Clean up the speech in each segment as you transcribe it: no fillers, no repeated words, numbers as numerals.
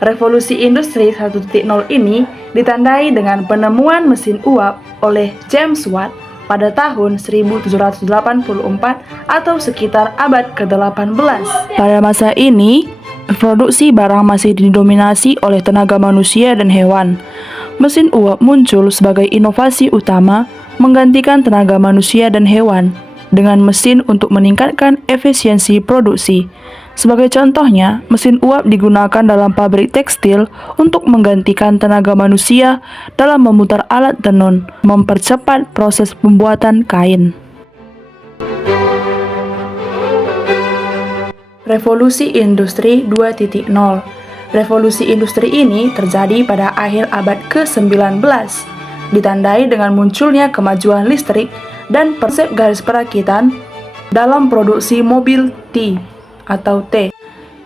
Revolusi Industri 1.0 ini ditandai dengan penemuan mesin uap oleh James Watt pada tahun 1784 atau sekitar abad ke-18. Pada masa ini, produksi barang masih didominasi oleh tenaga manusia dan hewan. Mesin uap muncul sebagai inovasi utama menggantikan tenaga manusia dan hewan dengan mesin untuk meningkatkan efisiensi produksi. Sebagai contohnya, mesin uap digunakan dalam pabrik tekstil untuk menggantikan tenaga manusia dalam memutar alat tenun, mempercepat proses pembuatan kain. Revolusi Industri 2.0. Revolusi industri ini terjadi pada akhir abad ke-19, ditandai dengan munculnya kemajuan listrik dan konsep garis perakitan dalam produksi mobil T.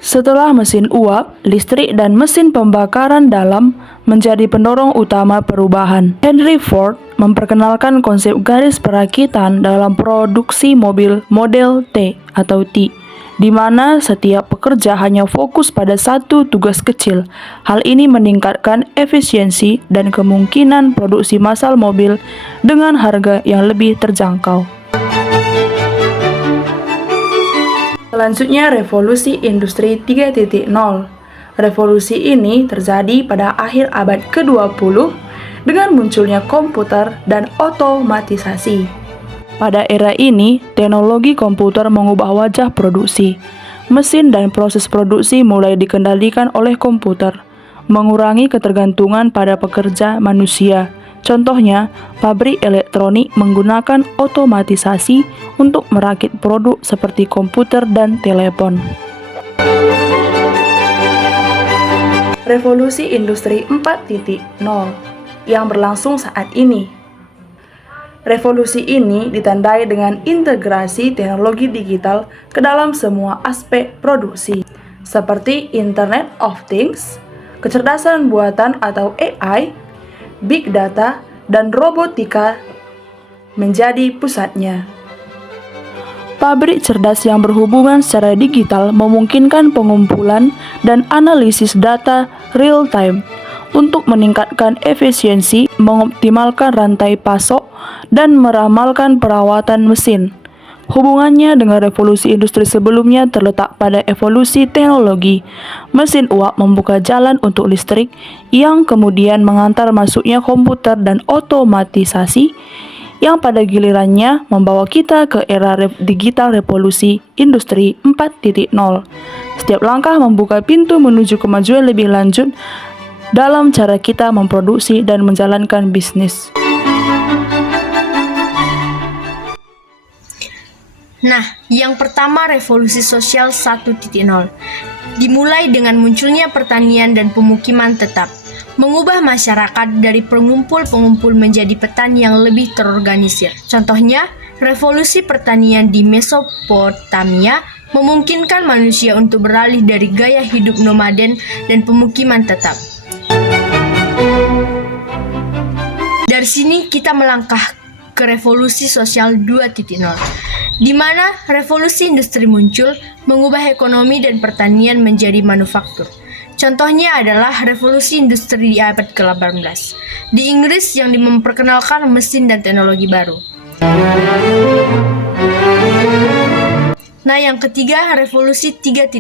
Setelah mesin uap, listrik dan mesin pembakaran dalam menjadi pendorong utama perubahan. Henry Ford memperkenalkan konsep garis perakitan dalam produksi mobil model T, di mana setiap pekerja hanya fokus pada satu tugas kecil. Hal ini meningkatkan efisiensi dan kemungkinan produksi massal mobil dengan harga yang lebih terjangkau. Selanjutnya, Revolusi Industri 3.0. Revolusi ini terjadi pada akhir abad ke-20 dengan munculnya komputer dan otomatisasi. Pada era ini, teknologi komputer mengubah wajah produksi. Mesin dan proses produksi mulai dikendalikan oleh komputer, mengurangi ketergantungan pada pekerja manusia. Contohnya, pabrik elektronik menggunakan otomatisasi untuk merakit produk seperti komputer dan telepon. Revolusi Industri 4.0 yang berlangsung saat ini. Revolusi ini ditandai dengan integrasi teknologi digital ke dalam semua aspek produksi, seperti Internet of Things, kecerdasan buatan atau AI, Big Data, dan robotika menjadi pusatnya. Pabrik cerdas yang berhubungan secara digital memungkinkan pengumpulan dan analisis data real-time untuk meningkatkan efisiensi, mengoptimalkan rantai pasok, dan meramalkan perawatan mesin. Hubungannya dengan revolusi industri sebelumnya terletak pada evolusi teknologi. Mesin uap membuka jalan untuk listrik yang kemudian mengantar masuknya komputer dan otomatisasi yang pada gilirannya membawa kita ke era digital revolusi industri 4.0. Setiap langkah membuka pintu menuju kemajuan lebih lanjut dalam cara kita memproduksi dan menjalankan bisnis. Nah, yang pertama revolusi sosial 1.0 dimulai dengan munculnya pertanian dan pemukiman tetap, mengubah masyarakat dari pengumpul-pengumpul menjadi petani yang lebih terorganisir. Contohnya, revolusi pertanian di Mesopotamia memungkinkan manusia untuk beralih dari gaya hidup nomaden dan pemukiman tetap. Dari sini kita melangkah ke revolusi sosial 2.0. di mana revolusi industri muncul, mengubah ekonomi dan pertanian menjadi manufaktur. Contohnya adalah revolusi industri di abad ke-18 di Inggris yang memperkenalkan mesin dan teknologi baru. Nah, yang ketiga, revolusi 3.0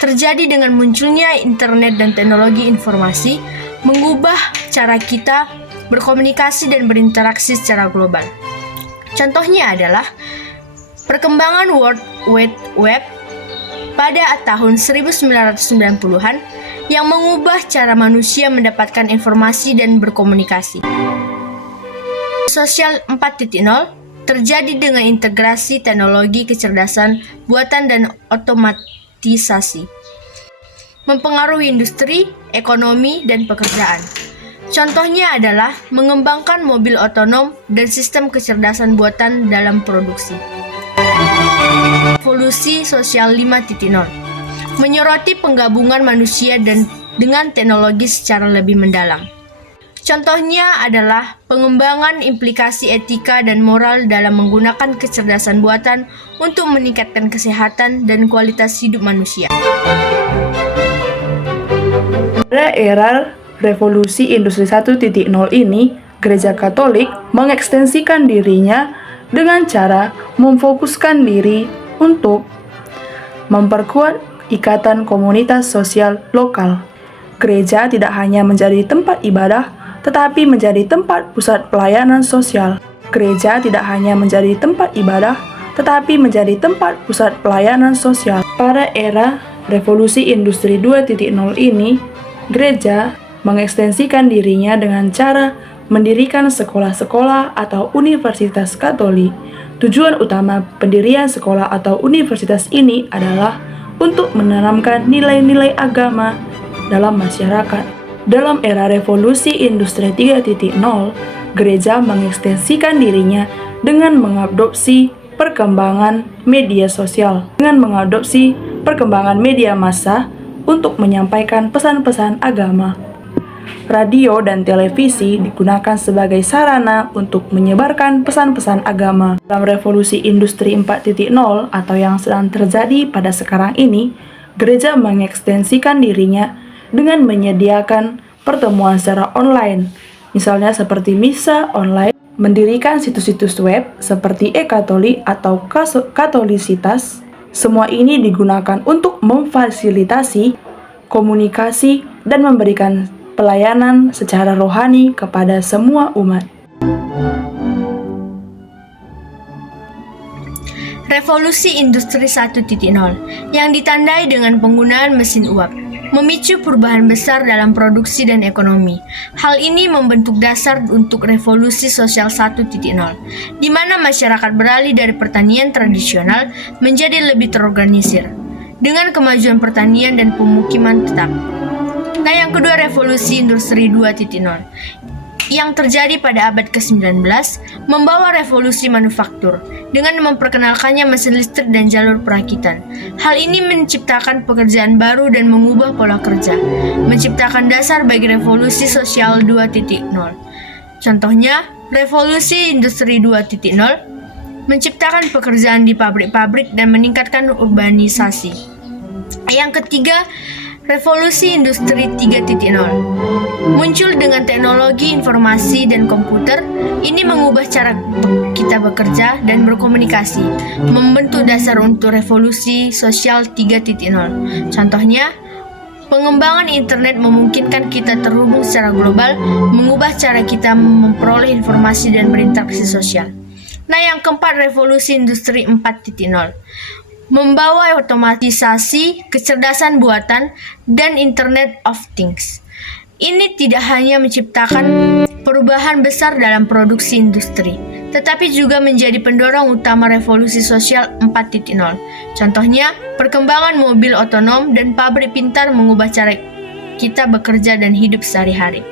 terjadi dengan munculnya internet dan teknologi informasi, mengubah cara kita berkomunikasi dan berinteraksi secara global. Contohnya adalah perkembangan World Wide Web pada tahun 1990-an yang mengubah cara manusia mendapatkan informasi dan berkomunikasi. Sosial 4.0 terjadi dengan integrasi teknologi kecerdasan buatan dan otomatisasi, mempengaruhi industri, ekonomi, dan pekerjaan. Contohnya adalah mengembangkan mobil otonom dan sistem kecerdasan buatan dalam produksi. Revolusi sosial 5.0 menyoroti penggabungan manusia dengan teknologi secara lebih mendalam. Contohnya adalah pengembangan implikasi etika dan moral dalam menggunakan kecerdasan buatan untuk meningkatkan kesehatan dan kualitas hidup manusia. Pada era revolusi industri 1.0 ini, Gereja Katolik mengekstensikan dirinya dengan cara memfokuskan diri untuk memperkuat ikatan komunitas sosial lokal. Gereja tidak hanya menjadi tempat ibadah, tetapi menjadi tempat pusat pelayanan sosial. Gereja tidak hanya menjadi tempat ibadah, tetapi menjadi tempat pusat pelayanan sosial. Pada era revolusi industri 2.0 ini, gereja mengekstensikan dirinya dengan cara mendirikan sekolah-sekolah atau universitas Katolik. Tujuan utama pendirian sekolah atau universitas ini adalah untuk menanamkan nilai-nilai agama dalam masyarakat. Dalam era revolusi industri 3.0, gereja mengekstensikan dirinya dengan mengadopsi perkembangan media sosial, dengan mengadopsi perkembangan media massa untuk menyampaikan pesan-pesan agama. Radio dan televisi digunakan sebagai sarana untuk menyebarkan pesan-pesan agama. Dalam revolusi industri 4.0 atau yang sedang terjadi pada sekarang ini, gereja mengekstensikan dirinya dengan menyediakan pertemuan secara online, misalnya seperti misa online, mendirikan situs-situs web seperti e-Katolik atau Katolisitas. Semua ini digunakan untuk memfasilitasi komunikasi dan memberikan pelayanan secara rohani kepada semua umat. Revolusi Industri 1.0 yang ditandai dengan penggunaan mesin uap memicu perubahan besar dalam produksi dan ekonomi. Hal ini membentuk dasar untuk revolusi sosial 1.0, di mana masyarakat beralih dari pertanian tradisional menjadi lebih terorganisir, dengan kemajuan pertanian dan pemukiman tetap. Nah, yang kedua, revolusi industri 2.0 yang terjadi pada abad ke-19 membawa revolusi manufaktur dengan memperkenalkannya mesin listrik dan jalur perakitan. Hal ini menciptakan pekerjaan baru dan mengubah pola kerja, menciptakan dasar bagi revolusi sosial 2.0. Contohnya, revolusi industri 2.0 menciptakan pekerjaan di pabrik-pabrik dan meningkatkan urbanisasi. Yang ketiga, revolusi industri 3.0 muncul dengan teknologi informasi dan komputer. Ini mengubah cara kita bekerja dan berkomunikasi, membentuk dasar untuk revolusi sosial 3.0. Contohnya, pengembangan internet memungkinkan kita terhubung secara global, mengubah cara kita memperoleh informasi dan berinteraksi sosial. Nah, yang keempat, revolusi industri 4.0 membawa otomatisasi, kecerdasan buatan, dan Internet of Things. Ini tidak hanya menciptakan perubahan besar dalam produksi industri, tetapi juga menjadi pendorong utama revolusi sosial 4.0. Contohnya, perkembangan mobil otonom dan pabrik pintar mengubah cara kita bekerja dan hidup sehari-hari.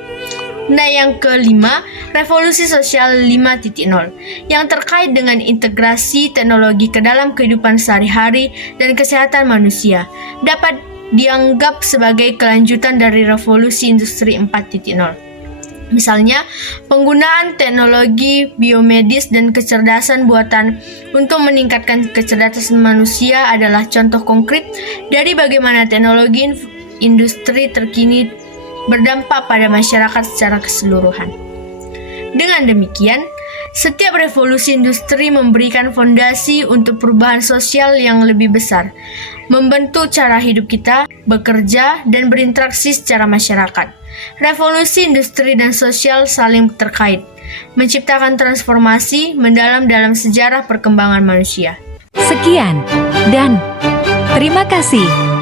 Nah, yang kelima, revolusi sosial 5.0 yang terkait dengan integrasi teknologi ke dalam kehidupan sehari-hari dan kesehatan manusia dapat dianggap sebagai kelanjutan dari revolusi industri 4.0. Misalnya, penggunaan teknologi biomedis dan kecerdasan buatan untuk meningkatkan kecerdasan manusia adalah contoh konkret dari bagaimana teknologi industri terkini berdampak pada masyarakat secara keseluruhan. Dengan demikian, setiap revolusi industri memberikan fondasi untuk perubahan sosial yang lebih besar, membentuk cara hidup kita, bekerja, dan berinteraksi secara masyarakat. Revolusi industri dan sosial saling terkait, menciptakan transformasi mendalam dalam sejarah perkembangan manusia. Sekian, dan terima kasih